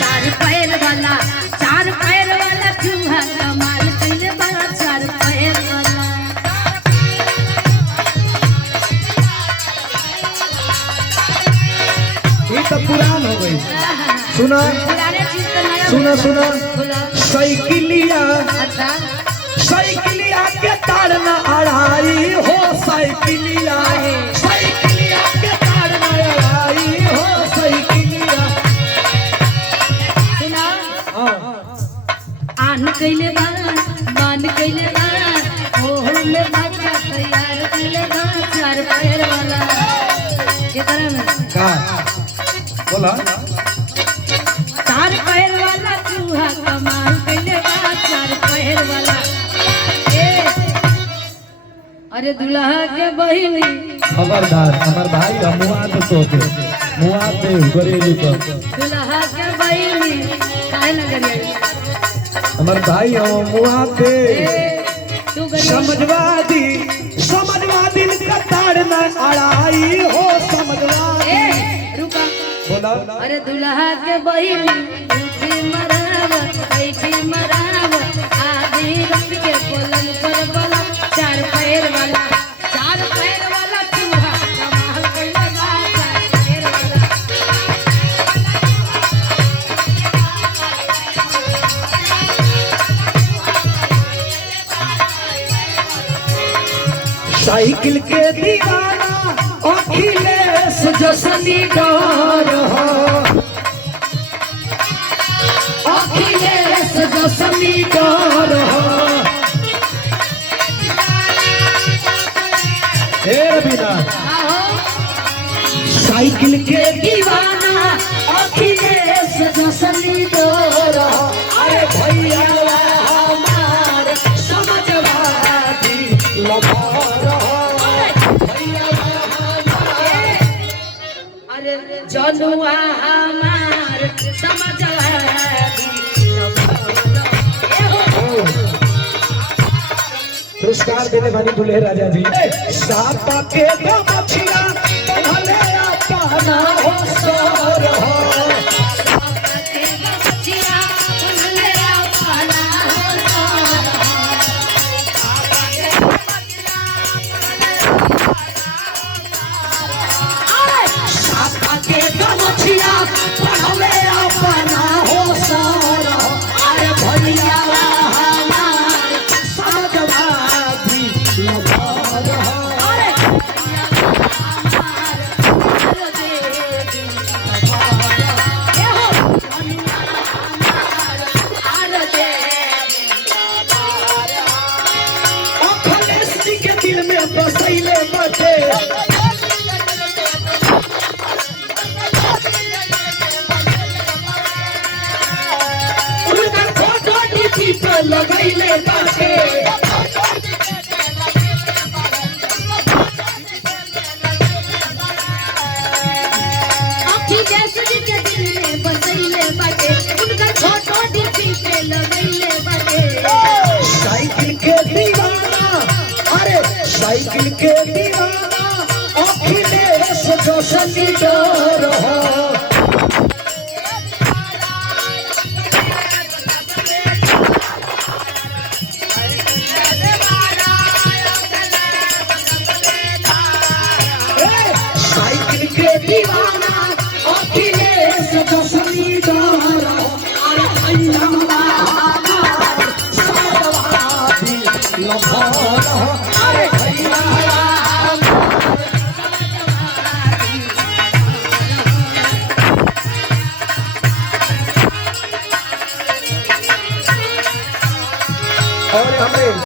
चार पैर वाला चूहा कमाल कइले बा चार पैर वाला। ये तो पुरान हो गई। सुना पुराने चीज तो नया सुना सुना बोला। साइकिलिया अच्छा साइकिलिया के तार न अड़ाई हो साइकिलिया साइकिलिया के तार न अड़ाई हो साइकिलिया। सुना हाँ आन कइले बा मान कइले बा ओहर में बाजा तैयार कइले बा चार पैर वाला। के तरह में का बोला चार पैर वाला चूहा कमाल कइले बा चार पैर वाला। अरे दुल्हा के बहिनी खबरदार हमार भाई मुआ तो सोते मुआ पे गरेलू तो दुल्हा के बहिनी काहे न करिए हमार भाई मुआ पे तू गरीब समझवादी समझवादी का तार न अड़ाई हो समझवादी। रुका बोला अरे दुल्हा के बहिनी उठी मरावत बैठी मरावत आधी रंग के पलंग पर बला चार पैर वाला चूहा कमाल कइले बा चार पैर वाला। साइकिल के दीवाना अखिलेश जसनी डर हो अखिलेश जसनी डर हो। हे रबीना साइकिल के दीवाना अखिलेश जसनी डर हो। अरे भैया हमार समझवादी लभार हो। अरे जनुआ हमार समझवादी पुरस्कार देने वाली दुल्हे राजा जी सापा के गमछिया भले अपना हो सर हो। सापा के गमछिया भले अपना हो सर हो। अरे भैया हमार समझवादी लभार हो। अखिलेश जी के दिल में बसैले बटे उनकर फोटो डीपी पे लगैले बाटे। साइकिल के दीवाना अरे साइकिल के दीवाना अखिलेश जसनी डर हो। साइकिल के दीवाना अखिलेश जसनी डर हो। अरे भैया हमार समझवादी लभार हो। अरे भैया और हमें